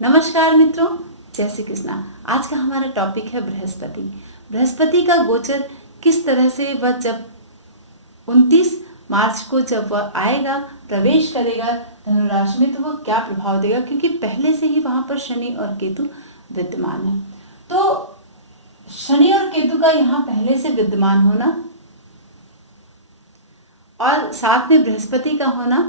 नमस्कार मित्रों, जय श्री कृष्णा। आज का हमारा टॉपिक है बृहस्पति। बृहस्पति का गोचर किस तरह से वह जब 29 मार्च को जब वह आएगा, प्रवेश करेगा धनु राशि में, तो वह क्या प्रभाव देगा, क्योंकि पहले से ही वहां पर शनि और केतु विद्यमान है। तो शनि और केतु का यहाँ पहले से विद्यमान होना और साथ में बृहस्पति का होना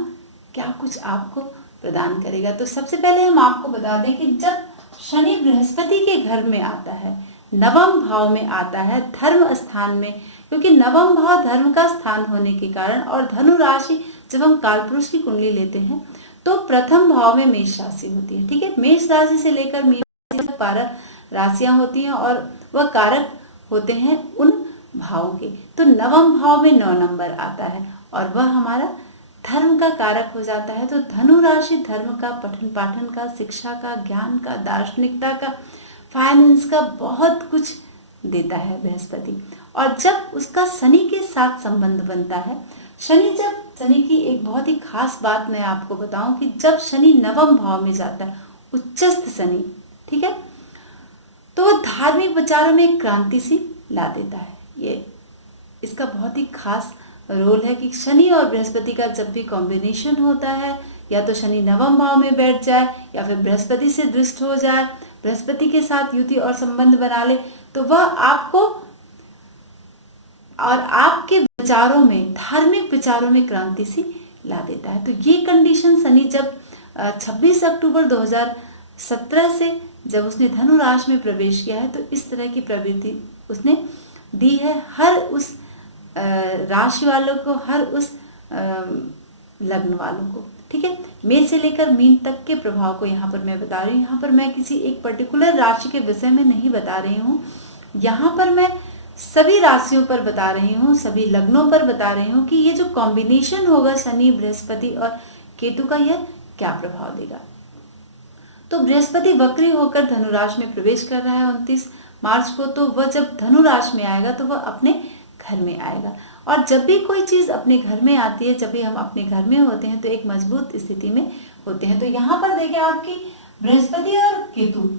क्या कुछ आपको प्रदान करेगा। तो सबसे पहले हम आपको बता दें कि जब शनि बृहस्पति के घर में आता है, नवम भाव में आता है, धर्म स्थान में, क्योंकि नवम भाव धर्म का स्थान होने के कारण, और धनु राशि जब हम कालपुरुष की कुंडली लेते हैं तो प्रथम भाव में मेष राशि होती है। ठीक है, मेष राशि से लेकर मीन राशि तक 12 राशियां होती हैं और वह कारक होते हैं उन भावों के। तो नवम भाव में 9 नंबर आता है और वह हमारा धर्म का कारक हो जाता है। तो धनु राशि धर्म का, पठन पाठन का, शिक्षा का, ज्ञान का, दार्शनिकता का, फाइनेंस का बहुत कुछ देता है बृहस्पति। और जब उसका शनि के साथ संबंध बनता है, शनि की एक बहुत ही खास बात मैं आपको बताऊं कि जब शनि नवम भाव में जाता है, उच्चस्थ शनि, ठीक है, तो वह धार्मिक विचारों में क्रांति सी ला देता है। ये इसका बहुत ही खास रोल है कि शनि और बृहस्पति का जब भी कॉम्बिनेशन होता है, या तो शनि नवम भाव में बैठ जाए या फिर बृहस्पति से दृष्ट हो जाए, बृहस्पति के साथ युति और संबंध बना ले, तो वह आपको और आपके विचारों में, धार्मिक विचारों में क्रांति सी ला देता है। तो ये कंडीशन शनि जब 26 अक्टूबर 2017 से जब उसने धनु राशि में प्रवेश किया है, तो इस तरह की प्रवृत्ति उसने दी है हर उस राशि वालों को, हर उस लग्न वालों को। ठीक है, मेष से लेकर मीन तक के प्रभाव को यहाँ पर मैं बता रही हूँ। यहाँ पर मैं किसी एक पर्टिकुलर राशि के विषय में नहीं बता रही हूँ, यहाँ पर मैं सभी राशियों पर बता रही हूँ, सभी लग्नों पर बता रही हूँ कि ये जो कॉम्बिनेशन होगा शनि, बृहस्पति और केतु का, यह क्या प्रभाव देगा। तो बृहस्पति वक्री होकर धनु राशि में प्रवेश कर रहा है 29 मार्च को। तो वह जब धनु राशि में आएगा तो वह अपने घर में आएगा, और जब भी कोई चीज अपने घर में आती है, जब भी हम अपने घर में होते हैं तो एक मजबूत स्थिति में होते हैं। तो यहाँ पर देखिए आपकी बृहस्पति और केतु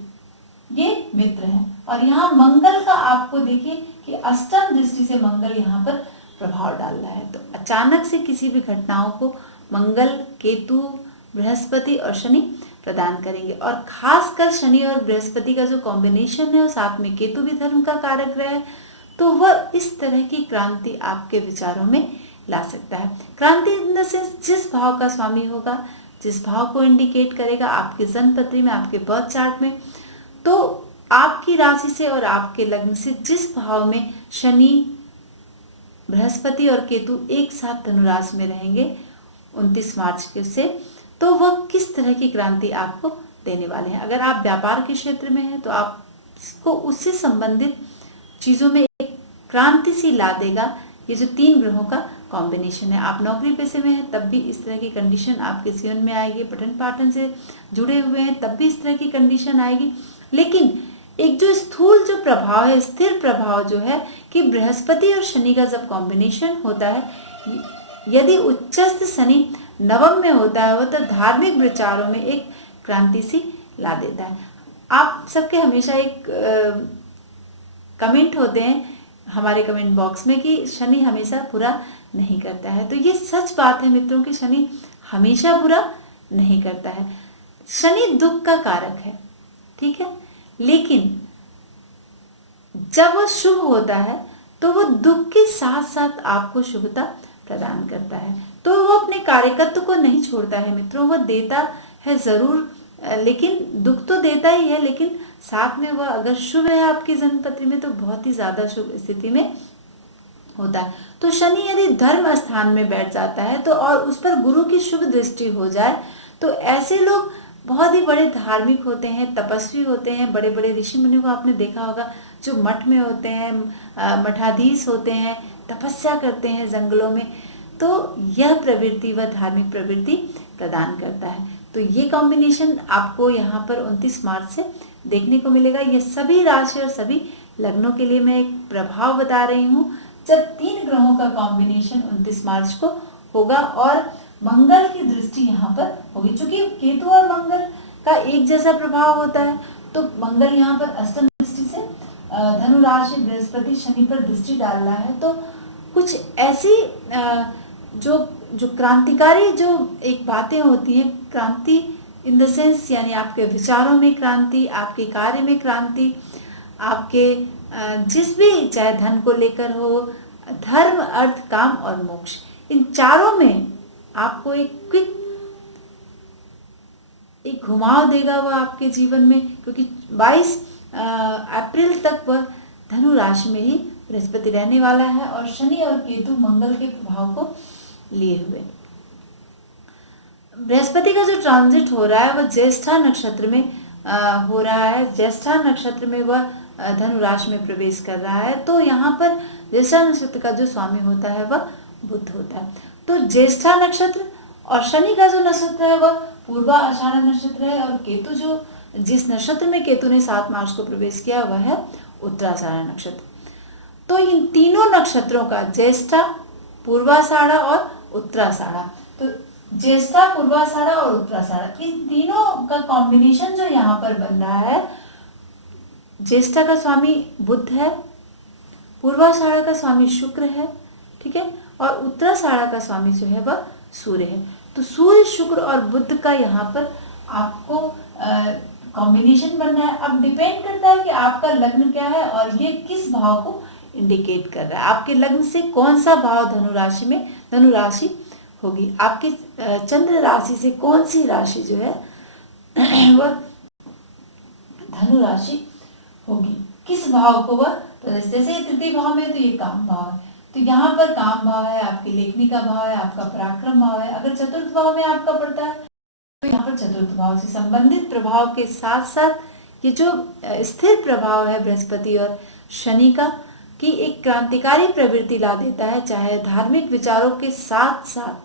ये मित्र हैं, और यहाँ मंगल का आपको देखिए कि अष्टम दृष्टि से मंगल यहाँ पर प्रभाव डाल रहा है। तो अचानक से किसी भी घटनाओं को मंगल, केतु, बृहस्पति और शनि प्रदान करेंगे। और खासकर शनि और बृहस्पति का जो कॉम्बिनेशन है और साथ में केतु भी धर्म का कारक ग्रह है, तो वह इस तरह की क्रांति आपके विचारों में ला सकता है। क्रांति इन द सेंस जिस भाव का स्वामी होगा, जिस भाव को इंडिकेट करेगा आपके जन्म पत्री में, आपके बर्थ चार्ट में, तो आपकी राशि से और आपके लग्न से जिस भाव में शनि, बृहस्पति और केतु एक साथ धनु राशि में रहेंगे 29 मार्च के से, तो वह किस तरह की क्रांति आपको देने वाले हैं। अगर आप व्यापार के क्षेत्र में हैं तो आपको उससे संबंधित चीजों में एक क्रांति सी ला देगा ये जो 3 ग्रहों का कॉम्बिनेशन है। आप नौकरी पेशे में हैं तब भी इस तरह की कंडीशन आपके जीवन में आएगी, पठन पाठन से जुड़े हुए हैं तब भी इस तरह की कंडीशन आएगी। लेकिन एक जो स्थूल जो प्रभाव है, स्थिर प्रभाव जो है कि बृहस्पति और शनि का जब कॉम्बिनेशन होता है, यदि उच्चस्थ शनि नवम में होता है, वह तो धार्मिक विचारों में एक क्रांति सी ला देता है। आप सबके हमेशा एक कमेंट होते हैं हमारे कमेंट बॉक्स में कि शनि हमेशा बुरा नहीं करता है। तो ये सच बात है मित्रों कि शनि हमेशा बुरा नहीं करता है। शनि दुख का कारक है, ठीक है, लेकिन जब वह शुभ होता है तो वह दुख के साथ साथ आपको शुभता प्रदान करता है। तो वह अपने कार्यकत्व को नहीं छोड़ता है मित्रों, वह देता है जरूर, लेकिन दुख तो देता ही है, लेकिन साथ में वह अगर शुभ है आपकी जन्मपत्री में तो बहुत ही ज्यादा शुभ स्थिति में होता है। तो शनि यदि धर्म स्थान में बैठ जाता है तो, और उस पर गुरु की शुभ दृष्टि हो जाए, तो ऐसे लोग बहुत ही बड़े धार्मिक होते हैं, तपस्वी होते हैं। बड़े बड़े ऋषि मुनियों को आपने देखा होगा जो मठ में होते हैं, मठाधीश होते हैं, तपस्या करते हैं जंगलों में। तो यह प्रवृत्ति वह धार्मिक प्रवृत्ति प्रदान करता है। तो ये कॉम्बिनेशन आपको यहाँ पर 29 मार्च से देखने को मिलेगा। ये सभी राशि और सभी लग्नों के लिए मैं एक प्रभाव बता रही हूँ जब 3 ग्रहों का कॉम्बिनेशन 29 मार्च को होगा और मंगल की दृष्टि यहाँ पर होगी। चूंकि केतु और मंगल का एक जैसा प्रभाव होता है। तो मंगल यहाँ पर अष्टम दृष्टि से धनु राशि बृहस्पति शनि पर दृष्टि डाल रहा है, तो कुछ ऐसी जो जो क्रांतिकारी जो एक बातें होती हैं, क्रांति इन द सेंस यानी आपके विचारों में क्रांति, आपके कार्य में क्रांति, आपके जिस भी चाहे धन को लेकर हो, धर्म अर्थ काम और मोक्ष, इन चारों में आपको एक घुमाव देगा वह आपके जीवन में, क्योंकि 22 अप्रैल तक वह धनु राशि में ही बृहस्पति रहने वाला है और शनि और केतु मंगल के प्रभाव को लिए हुए। बृहस्पति का जो ट्रांजिट हो रहा है वह ज्येष्ठा नक्षत्र में हो रहा है। ज्येष्ठा नक्षत्र में वह धनु राशि में प्रवेश कर रहा है। तो यहाँ पर ज्येष्ठा नक्षत्र का जो स्वामी होता है वह बुध होता है। तो ज्येष्ठा नक्षत्र और शनि का जो नक्षत्र है वह पूर्वा आषाढ़ नक्षत्र है, और केतु जो जिस नक्षत्र में केतु ने 7 मार्च को प्रवेश किया वह है उत्तराषाढ़ नक्षत्र। तो इन तीनों नक्षत्रों का ज्येष्ठा, पूर्वाषाढ़ और उत्तराषाढ़, तो ज्येष्ठा, पूर्वाषाढ़ और उत्तराषाढ़, इन तीनों का कॉम्बिनेशन जो यहाँ पर बन रहा है, ज्येष्ठा का स्वामी बुध है, पूर्वाषाढ़ का स्वामी शुक्र है, ठीक है, और उत्तराषाढ़ का स्वामी जो है वह सूर्य है। तो सूर्य, शुक्र और बुध का यहाँ पर आपको कॉम्बिनेशन बनना है। अब डिपेंड करता है कि आपका लग्न क्या है और ये किस भाव को इंडिकेट कर रहा है। आपके लग्न से कौन सा भाव धनु राशि होगी, आपके चंद्र राशि से कौन सी राशि जो है वह धनु राशि होगी, किस भाव को वह, जैसे तृतीय भाव में तो ये काम भाव है, तो यहाँ पर काम भाव है, आपकी लेखनी का भाव है, आपका पराक्रम भाव है। अगर चतुर्थ भाव में आपका पड़ता है तो यहाँ पर चतुर्थ भाव से संबंधित प्रभाव के साथ साथ ये जो स्थिर प्रभाव है बृहस्पति और शनि का, कि एक क्रांतिकारी प्रवृत्ति ला देता है। चाहे धार्मिक विचारों के साथ साथ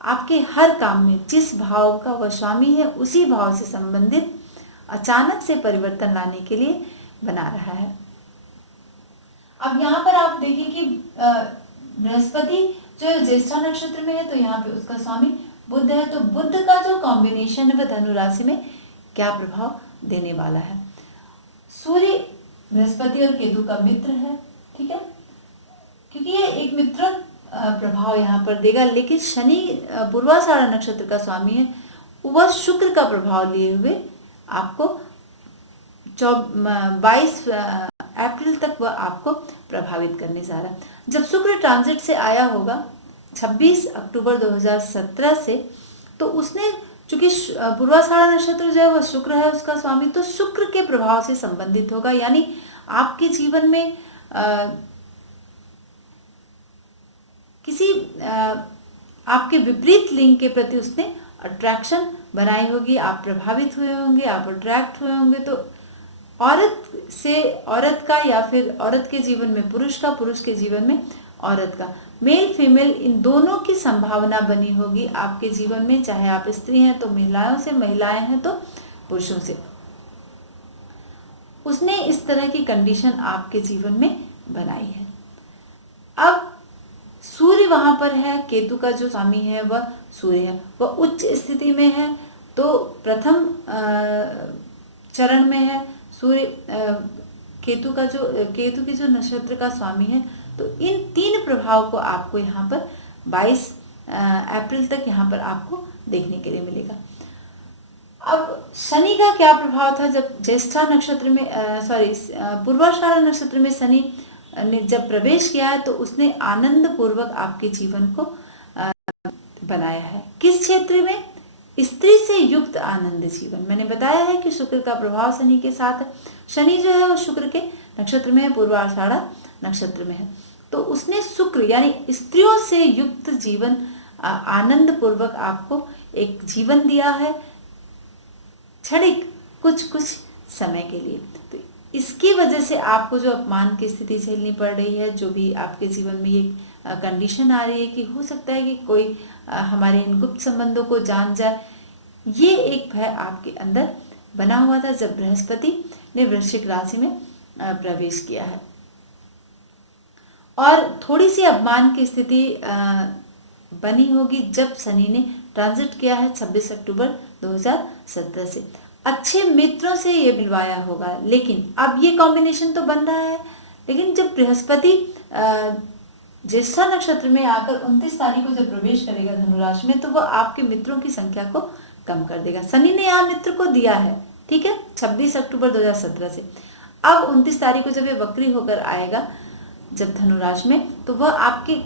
आपके हर काम में जिस भाव का वह स्वामी है उसी भाव से संबंधित अचानक से परिवर्तन लाने के लिए बना रहा है। अब यहाँ पर आप देखिए कि बृहस्पति जो ज्येष्ठा नक्षत्र में है, तो यहाँ पे उसका स्वामी बुध है। तो बुध का जो कॉम्बिनेशन है वह धनु राशि में क्या प्रभाव देने वाला है। सूर्य बृहस्पति और केतु का मित्र है, ठीक है, क्योंकि ये एक मित्र प्रभाव यहाँ पर देगा। लेकिन शनि पूर्वाषाढ़ नक्षत्र का स्वामी है, वह शुक्र का प्रभाव लिए हुए आपको 22 अप्रैल तक वह आपको प्रभावित करने जा रहा है। जब शुक्र ट्रांजिट से आया होगा 26 अक्टूबर 2017 से, तो उसने चूंकि पूर्वाषाढ़ नक्षत्र जो है वह शुक्र है उसका स्वामी, तो शुक्र के प्रभाव से संबंधित होगा। यानी आपके जीवन में किसी आपके विपरीत लिंग के प्रति उसने अट्रैक्शन बनाई होगी, आप प्रभावित हुए होंगे, आप अट्रैक्ट हुए होंगे। तो औरत से औरत का, या फिर औरत के जीवन में पुरुष का, पुरुष के जीवन में औरत का, मेल फीमेल इन दोनों की संभावना बनी होगी आपके जीवन में। चाहे आप स्त्री हैं तो महिलाओं से, महिलाएं हैं तो पुरुषों से। उसने इस तरह की कंडीशन आपके जीवन में बनाई है। अब सूर्य वहां पर है, केतु का जो स्वामी है वह सूर्य है, वह उच्च स्थिति में है, तो प्रथम चरण में है सूर्य। केतु की जो नक्षत्र का स्वामी है, तो इन 3 प्रभाव को आपको यहाँ पर 22 अप्रैल तक यहाँ पर आपको देखने के लिए मिलेगा। अब शनि का क्या प्रभाव था जब ज्येष्ठा नक्षत्र में पूर्वाषाढ़ नक्षत्र में शनि ने जब प्रवेश किया है, तो उसने आनंद पूर्वक आपके जीवन को बनाया है। किस क्षेत्र में? स्त्री से युक्त आनंद जीवन। मैंने बताया है कि शुक्र का प्रभाव शनि के साथ है। शनि जो है वो शुक्र के नक्षत्र में है, पूर्वाषाढ़ नक्षत्र में है, तो उसने शुक्र यानी स्त्रियों से युक्त जीवन, आनंद पूर्वक आपको एक जीवन दिया है, क्षणिक कुछ समय के लिए। तो इसकी वजह से आपको जो अपमान की स्थिति झेलनी पड़ रही है, जो भी आपके जीवन में ये कंडीशन आ रही है कि हो सकता है कि कोई हमारे इन गुप्त संबंधों को जान जाए, ये एक भय आपके अंदर बना हुआ था जब बृहस्पति ने वृश्चिक राशि में प्रवेश किया है। और थोड़ी सी अपमान की स्थिति बनी होगी जब शनि ने ट्रांजिट किया है 26 अक्टूबर 2017 से। अच्छे मित्रों से ये मिलवाया होगा, लेकिन अब ये कॉम्बिनेशन तो बन रहा है, लेकिन जब बृहस्पति ज्येष्ठा नक्षत्र में आकर 29 तारीख को जब प्रवेश करेगा धनु राशि में, तो वो आपके मित्रों की संख्या को कम कर देगा। शनि ने यहाँ मित्र को दिया है, ठीक है, 26 अक्टूबर 2017 से। अब 29 तारीख को जब ये वक्री होकर आएगा जब धनु राशि में, तो वह आपके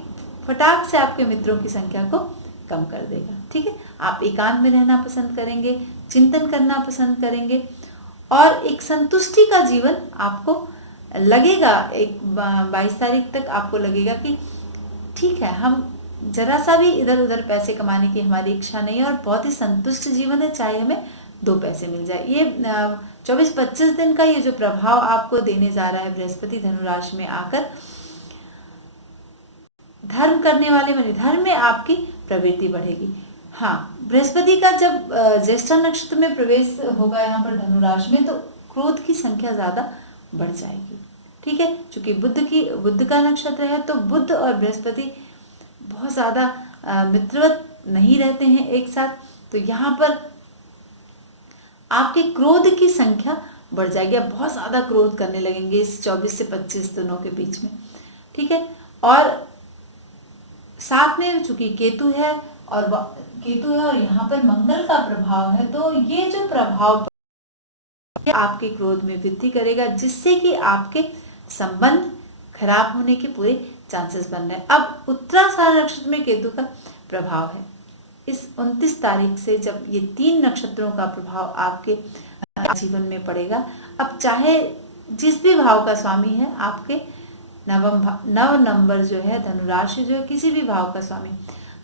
फटाक से आपके मित्रों की संख्या को कम कर देगा, ठीक है। आप एकांत में रहना पसंद करेंगे, चिंतन करना पसंद करेंगे, और एक संतुष्टि का जीवन आपको लगेगा। एक 22 तारीख तक आपको लगेगा कि ठीक है, हम जरा सा भी इधर उधर पैसे कमाने की हमारी इच्छा नहीं है, और बहुत ही संतुष्ट जीवन है, चाहे हमें 2 पैसे मिल जाए। ये 24-25 दिन का ये जो प्रभाव आपको देने जा रहा है बृहस्पति धनु राशि में आकर, धर्म करने वाले में, धर्म में आपकी प्रवृत्ति बढ़ेगी। हाँ, बृहस्पति का जब ज्येष्ठा नक्षत्र में प्रवेश होगा यहाँ पर धनु राशि में, तो क्रोध की संख्या ज्यादा बढ़ जाएगी, ठीक है। चूंकि बुध का नक्षत्र है, तो बुध और बृहस्पति बहुत ज्यादा मित्रवत नहीं रहते हैं एक साथ, तो यहाँ पर आपके क्रोध की संख्या बढ़ जाएगी। आप बहुत ज्यादा क्रोध करने लगेंगे इस 24 से 25 दिनों के बीच में, ठीक है। और साथ में चूंकि केतु है और यहाँ पर मंगल का प्रभाव है, तो ये जो प्रभाव आपके क्रोध में वृद्धि करेगा, जिससे कि आपके संबंध खराब होने के पूरे चांसेस बन रहे हैं। अब उत्तराषाढ़ नक्षत्र में केतु का प्रभाव है। इस 29 तारीख से जब ये 3 नक्षत्रों का प्रभाव आपके जीवन में पड़ेगा, अब चाहे जिस भी भाव का स्वामी है, आपके नव नंबर जो है धनु राशि जो है किसी भी भाव का स्वामी,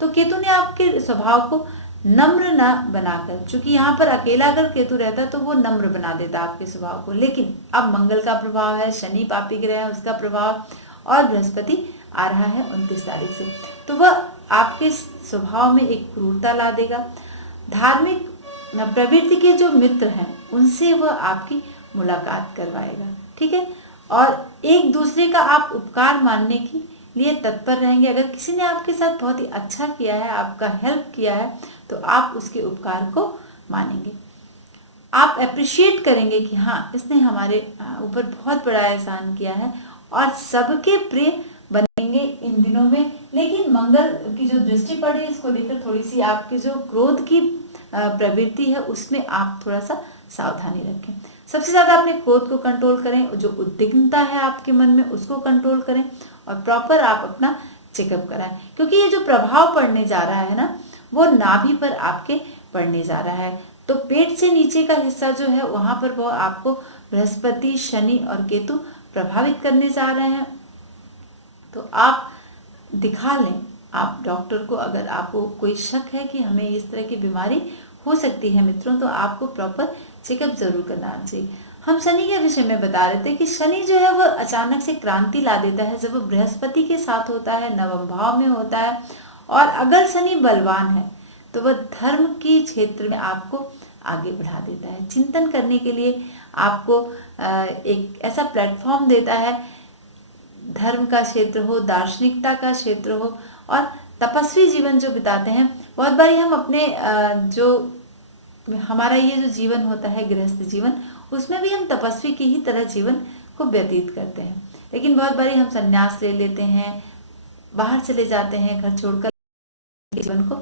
तो केतु ने आपके स्वभाव को नम्र न बनाकर, चूंकि यहाँ पर अकेला अगर केतु रहता तो वो नम्र बना देता आपके स्वभाव को, लेकिन अब मंगल का प्रभाव है, शनि पापी ग्रह है उसका प्रभाव, और बृहस्पति आ रहा है 29 तारीख से, तो वह आपके स्वभाव में एक क्रूरता ला देगा। धार्मिक प्रवृत्ति के जो मित्र हैं उनसे वह आपकी मुलाकात करवाएगा, ठीक है। और एक दूसरे का आप उपकार मानने के लिए तत्पर रहेंगे। अगर किसी ने आपके साथ बहुत ही अच्छा किया है, आपका हेल्प किया है, तो आप उसके उपकार को मानेंगे। आप अप्रिशिएट करेंगे कि हाँ, इसने हमारे ऊपर बहुत बड़ा एहसान किया है, और सबके प्रिय बनेंगे इन दिनों में। लेकिन मंगल की जो दृष्टि पड़ी, इसको लेकर थोड़ी सी आपकी जो क्रोध की प्रवृत्ति है उसमें आप थोड़ा सा सावधानी रखें। सबसे ज्यादा अपने क्रोध को कंट्रोल करें, जो उद्विग्नता है आपके मन में उसको कंट्रोल करें, और प्रॉपर आप अपना चेकअप कराएं, क्योंकि ये जो प्रभाव पड़ने जा रहा है ना, वो नाभि पर आपके पड़ने जा रहा है। तो पेट से नीचे का हिस्सा जो है वहां पर वो आपको बृहस्पति, शनि और केतु प्रभावित करने जा रहे हैं। तो आप दिखा लें, आप डॉक्टर को, अगर आपको कोई शक है कि हमें इस तरह की बीमारी हो सकती है मित्रों, तो आपको प्रॉपर चेकअप जरूर करना चाहिए। हम शनि के विषय में बता रहे थे कि शनि जो है वह अचानक से क्रांति ला देता है जब वह बृहस्पति के साथ होता है, नवम भाव में होता है, और अगर शनि बलवान है तो वह धर्म के क्षेत्र में आपको आगे बढ़ा देता है। चिंतन करने के लिए आपको एक ऐसा प्लेटफॉर्म देता है, धर्म का क्षेत्र हो, दार्शनिकता का क्षेत्र हो, और तपस्वी जीवन जो बिताते हैं। बहुत बारी हम अपने जो हमारा ये जो जीवन होता है गृहस्थ जीवन, उसमें भी हम तपस्वी की ही तरह जीवन को व्यतीत करते हैं, लेकिन बहुत बारी हम संन्यास ले लेते हैं, बाहर चले जाते हैं, घर छोड़कर जीवन को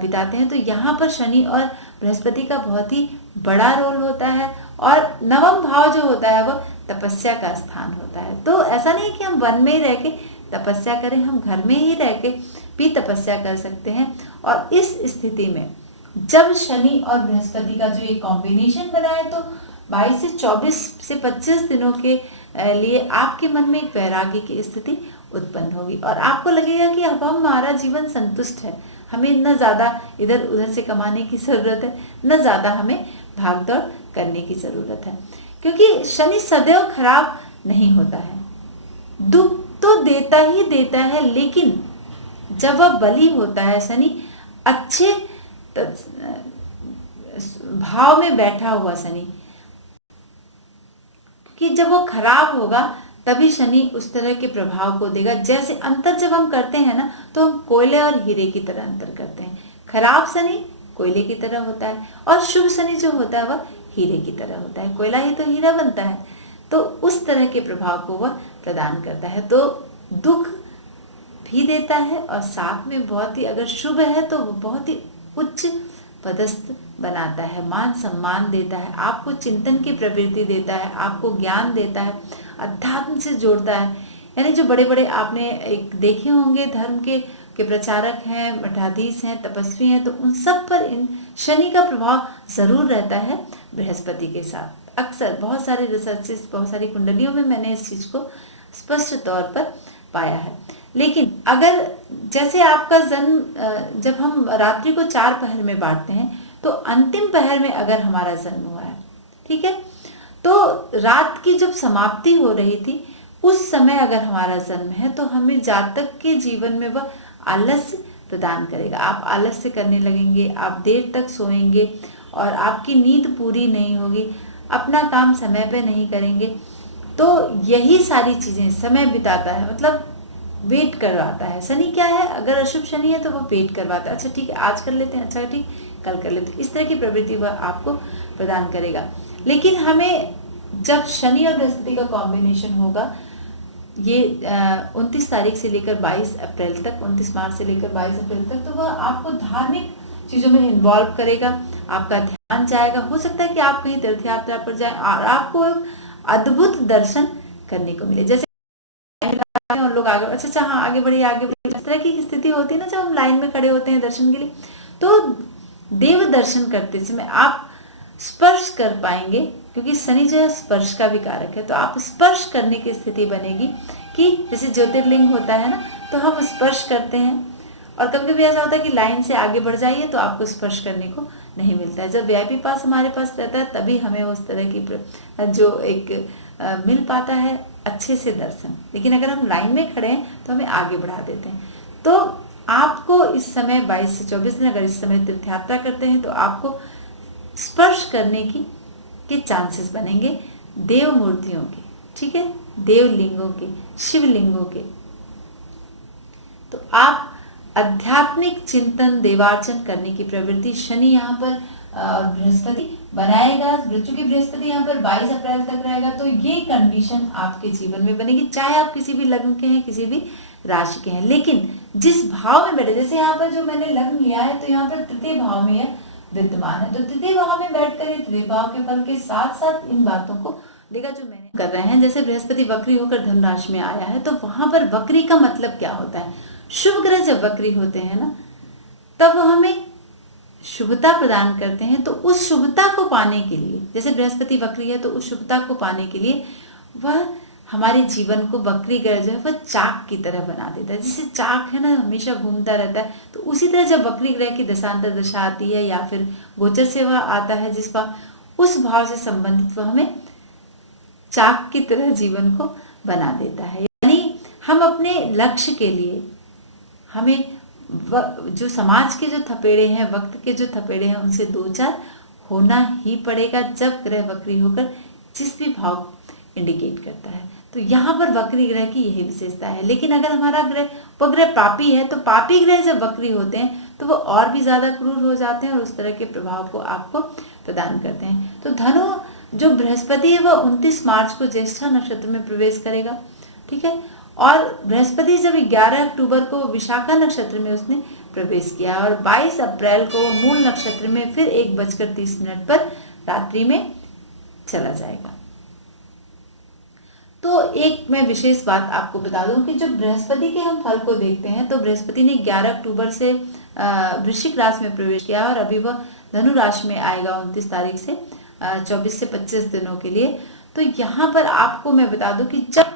बिताते हैं। तो यहाँ पर शनि और बृहस्पति का बहुत ही बड़ा रोल होता है, और नवम भाव जो होता है वह तपस्या का स्थान होता है। तो ऐसा नहीं कि हम वन में ही रह के तपस्या करें, हम घर में ही रह के भी तपस्या कर सकते हैं। और इस स्थिति में जब शनि और बृहस्पति का जो ये कॉम्बिनेशन बना है, तो 22 से 24 से 25 दिनों के लिए आपके मन में एक वैराग्य की स्थिति उत्पन्न होगी, और आपको लगेगा कि अब हमारा जीवन संतुष्ट है, हमें न ज्यादा इधर उधर से कमाने की जरूरत है, न ज्यादा हमें भागदौड़ करने की जरूरत है, क्योंकि शनि सदैव खराब नहीं होता है। दुख तो देता ही देता है, लेकिन जब वह बली होता है शनि, अच्छे भाव में बैठा हुआ शनि, कि जब वो खराब होगा तभी शनि उस तरह के प्रभाव को देगा। जैसे अंतर जब हम करते हैं ना, तो हम कोयले और हीरे की तरह अंतर करते हैं। खराब शनि कोयले की तरह होता है और शुभ शनि जो होता है वह हीरे की तरह होता है। कोयला ही तो हीरा बनता है, तो उस तरह के प्रभाव को वह प्रदान करता है। तो दुख भी देता है और साथ में बहुत ही, अगर शुभ है तो बहुत ही उच्च पदस्थ बनाता है, मान सम्मान देता है, आपको चिंतन की प्रवृत्ति देता है, आपको ज्ञान देता है, अध्यात्म से जोड़ता है। यानी जो बड़े बड़े आपने एक देखे होंगे धर्म के प्रचारक हैं, मठाधीश हैं, तपस्वी हैं, तो उन सब पर इन शनि का प्रभाव जरूर रहता है बृहस्पति के साथ। अक्सर बहुत सारे रिसर्चेस, बहुत सारी कुंडलियों में मैंने इस चीज को स्पष्ट तौर पर पाया है। लेकिन अगर जैसे आपका जन्म, जब हम रात्रि को 4 पहर में बांटते हैं, तो अंतिम पहर में अगर हमारा जन्म हुआ है, ठीक है, तो रात की जब समाप्ति हो रही थी उस समय अगर हमारा जन्म है, तो हमें जातक के जीवन में वह आलस्य प्रदान करेगा। आप आलस्य करने लगेंगे, आप देर तक सोएंगे और आपकी नींद पूरी नहीं होगी, अपना काम समय पे नहीं करेंगे। तो यही सारी चीजें समय बिताता है, मतलब वेट करवाता है। शनि क्या है, अगर अशुभ शनि है तो वो वेट करवाता है, अच्छा ठीक है आज कर लेते हैं, अच्छा ठीक कल कर लेते हैं, इस तरह की प्रवृत्ति वह आपको प्रदान करेगा। लेकिन हमें जब शनि और बृहस्पति का कॉम्बिनेशन होगा, ये 29 तारीख से लेकर 22 अप्रैल तक, 29 मार्च से लेकर 22 अप्रैल तक, तो वह आपको धार्मिक चीजों में इन्वॉल्व करेगा, आपका ध्यान जाएगा। हो सकता है कि आप कहीं तीर्थ यात्रा पर जाए और आपको एक अद्भुत दर्शन करने को मिले। जैसे और लोग आगे, अच्छा हाँ आगे बढ़िए आगे बढ़िए, इस तरह की स्थिति होती है ना, जब हम लाइन में खड़े होते हैं दर्शन के लिए, तो देव दर्शन करते समय आप स्पर्श कर पाएंगे, क्योंकि शनि जो है स्पर्श का भी कारक है। तो आप स्पर्श करने की स्थिति बनेगी कि जैसे ज्योतिर्लिंग होता है ना, तो हम स्पर्श करते हैं, और कभी कभी ऐसा होता है कि लाइन से आगे बढ़ जाइए तो आपको स्पर्श करने को नहीं मिलता है। जब वीआईपी पास हमारे पास रहता है तभी हमें उस तरह की जो एक मिल पाता है अच्छे से दर्शन। लेकिन अगर हम लाइन में खड़े हैं तो हमें आगे बढ़ा देते हैं। तो आपको इस समय 22 से 24 दिन अगर इस समय तीर्थ यात्रा करते हैं तो आपको स्पर्श करने के चांसेस बनेंगे देव मूर्तियों के, ठीक है, देवलिंगों के, शिवलिंगों के। तो आप आध्यात्मिक चिंतन, देवार्चन करने की प्रवृत्ति शनि यहाँ पर और बृहस्पति बनाएगा। चूंकि बृहस्पति यहाँ पर 22 अप्रैल तक रहेगा, तो ये कंडीशन आपके जीवन में बनेगी, चाहे आप किसी भी लग्न के हैं, किसी भी राशि के हैं। लेकिन जिस भाव में बैठे, जैसे यहाँ पर जो मैंने लग्न लिया है, तो यहाँ पर तृतीय भाव में यह विद्यमान है, तो तृतीय भाव में बैठ कर तृतीय भाव के फल के साथ साथ इन बातों को लेगा जो मैंने कर रहे हैं। जैसे बृहस्पति वक्री होकर धन राशि में आया है, तो वहां पर वक्री का मतलब क्या होता है? शुभ ग्रह जब वक्री होते हैं ना, तब वो हमें शुभता प्रदान करते हैं। तो उस शुभता को पाने के लिए, जैसे बृहस्पति वक्री है, तो उस शुभता को पाने के लिए वह हमारे जीवन को, वक्री ग्रह जो है वह चाक की तरह बना देता है। जैसे चाक है ना, हमेशा घूमता रहता है, तो उसी तरह जब वक्री ग्रह की दशांतर दशा आती है या फिर गोचर से वह आता है जिसका उस भाव से संबंधित, वह हमें चाक की तरह जीवन को बना देता है। यानी हम अपने लक्ष्य के लिए, हमें जो समाज के जो थपेड़े हैं, वक्त के जो थपेड़े हैं, उनसे दो चार होना ही पड़ेगा जब ग्रह वक्री होकर जिस भी भाव इंडिकेट करता है। तो यहाँ पर वक्री ग्रह की यही विशेषता है। लेकिन अगर हमारा ग्रह, वो ग्रह पापी है, तो पापी ग्रह जब वक्री होते हैं तो वो और भी ज्यादा क्रूर हो जाते हैं और उस तरह के प्रभाव को आपको प्रदान करते हैं। तो धनु जो बृहस्पति है वह 29 मार्च को ज्येष्ठा नक्षत्र में प्रवेश करेगा, ठीक है, और बृहस्पति जब 11 अक्टूबर को विशाखा नक्षत्र में उसने प्रवेश किया और 22 अप्रैल को मूल नक्षत्र में फिर 1:30 पर रात्रि में चला जाएगा। तो एक मैं विशेष बात आपको बता दूं कि जब बृहस्पति के हम फल को देखते हैं, तो बृहस्पति ने 11 अक्टूबर से वृश्चिक राशि में प्रवेश किया और अभी वह धनु राशि में आएगा 29 तारीख से 24 से 25 दिनों के लिए। तो यहाँ पर आपको मैं बता दूं कि जब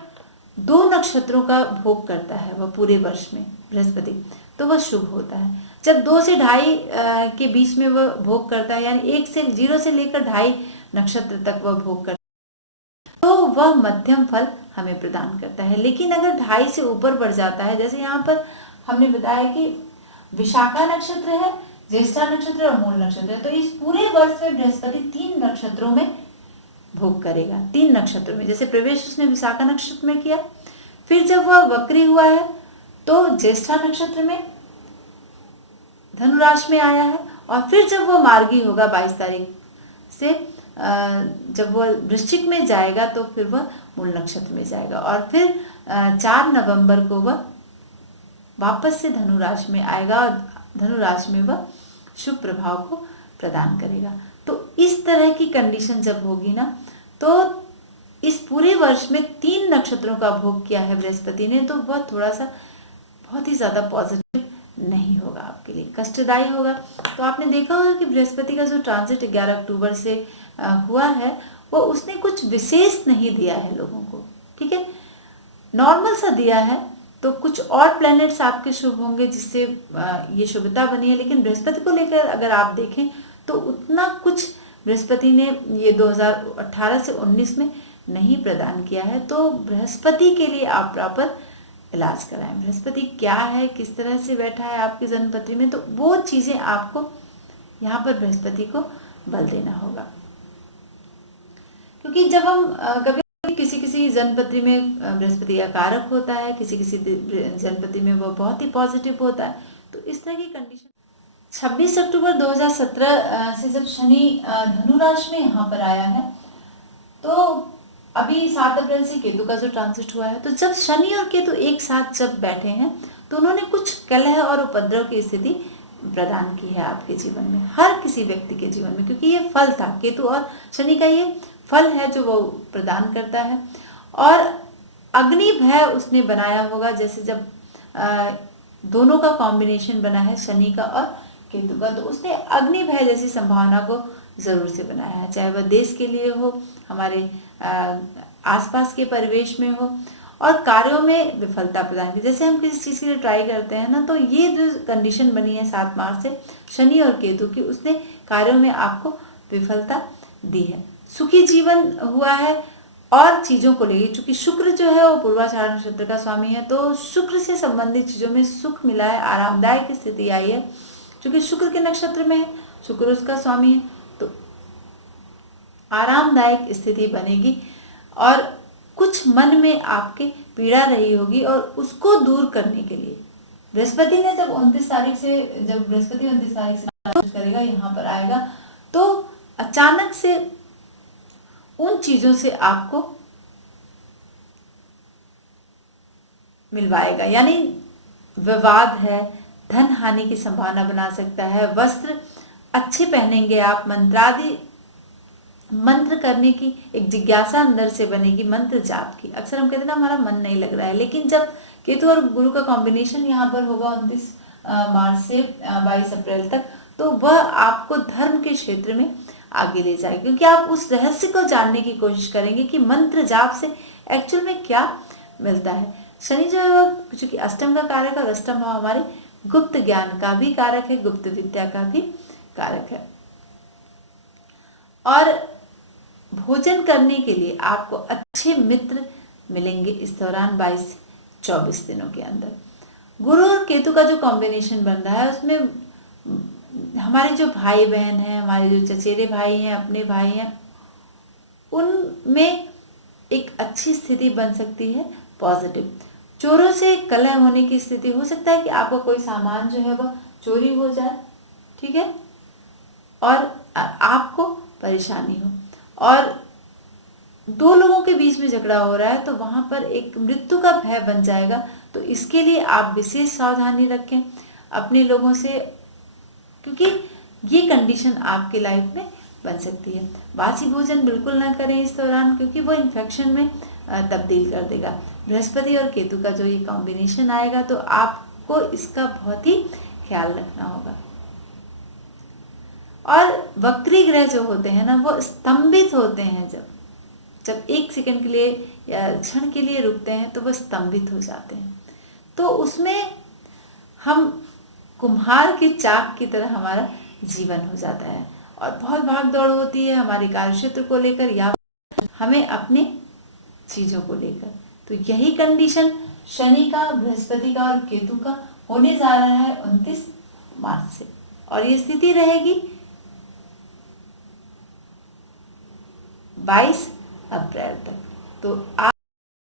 2 नक्षत्रों का भोग करता है वह पूरे वर्ष में बृहस्पति, तो वह शुभ होता है। जब 2 से 2.5 के बीच में वह भोग करता है, यानी 0 से लेकर 2.5 नक्षत्र तक वह भोग करता है, तो वह मध्यम फल हमें प्रदान करता है। लेकिन अगर 2.5 से ऊपर बढ़ जाता है, जैसे यहाँ पर हमने बताया कि विशाखा नक्षत्र है, ज्येष्ठा नक्षत्र और मूल नक्षत्र है, तो इस पूरे वर्ष में बृहस्पति 3 नक्षत्रों में भोग करेगा। 3 नक्षत्रों में, जैसे प्रवेश उसने विशाखा नक्षत्र में किया, फिर जब वह वक्री हुआ है तो ज्येष्ठा नक्षत्र में, धनु राशि में आया है, और फिर जब वो मार्गी होगा 22 तारीख से, जब वो वृश्चिक में जाएगा तो फिर वह मूल नक्षत्र में जाएगा, और फिर 4 नवंबर को वह वापस से धनु राशि में आएगा, और धनु राशि में वह शुभ प्रभाव को प्रदान करेगा। तो इस तरह की कंडीशन जब होगी ना, तो इस पूरे वर्ष में 3 नक्षत्रों का भोग किया है बृहस्पति ने, तो वह थोड़ा सा बहुत ही ज़्यादा पॉजिटिव नहीं होगा, आपके लिए कष्टदायी होगा। तो आपने देखा होगा कि बृहस्पति का जो ट्रांजिट 11 अक्टूबर से हुआ है, वो उसने कुछ विशेष नहीं दिया है लोगों को, ठीक है, नॉर्मल सा दिया है। तो कुछ और प्लैनेट्स आपके शुभ होंगे जिससे ये शुभता बनी है, लेकिन बृहस्पति को लेकर अगर आप देखें तो उतना कुछ बृहस्पति ने ये 2018 से 19 में नहीं प्रदान किया है। तो बृहस्पति के लिए आप प्रॉपर इलाज कराएं। बृहस्पति क्या है, किस तरह से बैठा है आपकी जन्मपत्री में, तो वो चीज़ें आपको यहाँ पर बृहस्पति को बल देना होगा। क्योंकि जब हम कभी किसी जन्मपत्री में बृहस्पति का कारक होता है, किसी जन्मपत्री में वो बहुत ही पॉजिटिव होता है, तो इस तरह की कंडीशन 26 अक्टूबर 2017 से जब शनि धनु राशि में यहाँ पर आया है, तो अभी 7 अप्रैल से केतु का जो ट्रांजिट हुआ है, तो जब शनि और केतु एक साथ जब बैठे हैं तो उन्होंने कुछ कलह और उपद्रव की स्थिति प्रदान की है आपके जीवन में, हर किसी व्यक्ति के जीवन में, क्योंकि ये फल था, केतु और शनि का ये फल है जो वो प्रदान करता है। और अग्नि भय उसने बनाया होगा, जैसे जब दोनों का कॉम्बिनेशन बना है शनि का और केतु का, तो उसने अग्नि भय जैसी संभावना को जरूर से बनाया है, चाहे वह देश के लिए हो, हमारे आसपास के परिवेश में हो, और कार्यों में विफलता प्रदान की। जैसे हम किसी चीज़ के लिए ट्राई करते हैं ना, तो ये जो कंडीशन बनी है 7 मार्च से शनि और केतु की, उसने कार्यों में आपको विफलता दी है। सुखी जीवन हुआ है, और चीज़ों को लेकर, चूंकि शुक्र जो है वो पूर्वाषाढ़ नक्षत्र का स्वामी है, तो शुक्र से संबंधित चीज़ों में सुख मिला है, आरामदायक स्थिति आई है, क्योंकि शुक्र के नक्षत्र में है, शुक्र उसका स्वामी है, तो आरामदायक स्थिति बनेगी। और कुछ मन में आपके पीड़ा रही होगी, और उसको दूर करने के लिए बृहस्पति ने जब 29 तारीख से, जब बृहस्पति 29 तारीख से करेगा, यहाँ पर आएगा, तो अचानक से उन चीजों से आपको मिलवाएगा, यानी विवाद है, धन हानि की संभावना बना सकता है, वस्त्र अच्छे पहनेंगे आप, मंत्र करने की एक जिज्ञासा अंदर से बनेगी, मंत्र जाप की। अक्सर हम कहते हैं ना हमारा मन नहीं लग रहा है, लेकिन जब केतु और गुरु का कॉम्बिनेशन यहाँ पर होगा 29 मार्च से 22 अप्रैल तक, तो वह आपको धर्म के क्षेत्र में आगे ले जाएगी, क्योंकि आप उस रहस्य को जानने की कोशिश करेंगे कि मंत्र जाप से एक्चुअल में क्या मिलता है। शनि जो है वह चूंकि अष्टम का कारक है, अष्टम भाव हमारे गुप्त ज्ञान का भी कारक है, गुप्त विद्या का भी कारक है। और भोजन करने के लिए आपको अच्छे मित्र मिलेंगे इस दौरान 22-24 दिनों के अंदर। गुरु और केतु का जो कॉम्बिनेशन बन रहा है, उसमें हमारे जो भाई बहन हैं, हमारे जो चचेरे भाई हैं, अपने भाई हैं, उनमें एक अच्छी स्थिति बन सकती है, पॉजिटिव। चोरों से कलह होने की स्थिति हो सकता है कि आपका कोई सामान जो है वह चोरी हो जाए, ठीक है, और आपको परेशानी हो, और 2 लोगों के बीच में झगड़ा हो रहा है, तो वहां पर एक मृत्यु का भय बन जाएगा। तो इसके लिए आप विशेष सावधानी रखें अपने लोगों से, क्योंकि ये कंडीशन आपके लाइफ में बन सकती है। बासी भोजन बिल्कुल ना करें इस दौरान, क्योंकि वो इन्फेक्शन में तब्दील कर देगा। बृहस्पति और केतु का जो ये कॉम्बिनेशन आएगा, तो आपको इसका बहुत ही ख्याल रखना होगा। और वक्री ग्रह जो होते हैं ना, वो स्तंभित होते हैं, जब 1 सेकंड के लिए या क्षण के लिए रुकते हैं, तो वो स्तंभित हो जाते हैं। तो उसमें हम कुम्हार की चाक की तरह हमारा जीवन हो जाता है, और बहुत भाग दौड़ होती है हमारे कार्यक्षेत्र को लेकर या हमें अपने चीजों को लेकर। तो यही कंडीशन शनि का, बृहस्पति का और केतु का होने जा रहा है 29 मार्च से, और ये स्थिति रहेगी 22 अप्रैल तक। तो आप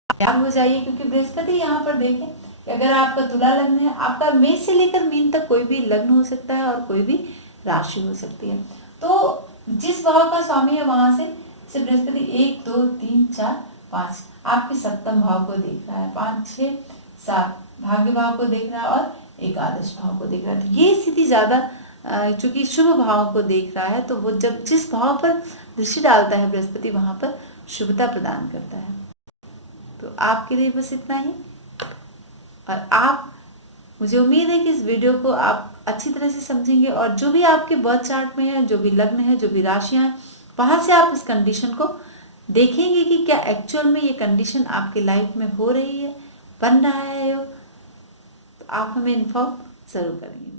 तैयार हो जाइए, क्योंकि बृहस्पति यहाँ पर देखें कि अगर आपका तुला लग्न है, आपका मेष से लेकर मीन तक कोई भी लग्न हो सकता है और कोई भी राशि हो सकती है। तो जिस भाव का स्वामी है वहां से बृहस्पति 1 2 3 4 5 आपके सप्तम भाव को देख रहा है, 5 6 7 भाग्य भाव को देख रहा है और एकादश भाव को देख रहा है। तो ये स्थिति ज्यादा चूंकि शुभ भाव को देख रहा है, तो वो जब जिस भाव पर दृष्टि डालता है बृहस्पति वहां पर शुभता प्रदान करता है। तो आपके लिए बस इतना ही। और आप, मुझे उम्मीद है कि इस वीडियो को आप अच्छी तरह से समझेंगे और जो भी आपके बर्थ चार्ट में है, जो भी लग्न है, जो भी राशियां हैं, वहां से आप इस कंडीशन को देखेंगे कि क्या एक्चुअल में ये कंडीशन आपके लाइफ में हो रही है, बन रहा है। तो आप हमें इन्फॉर्म जरूर करेंगे।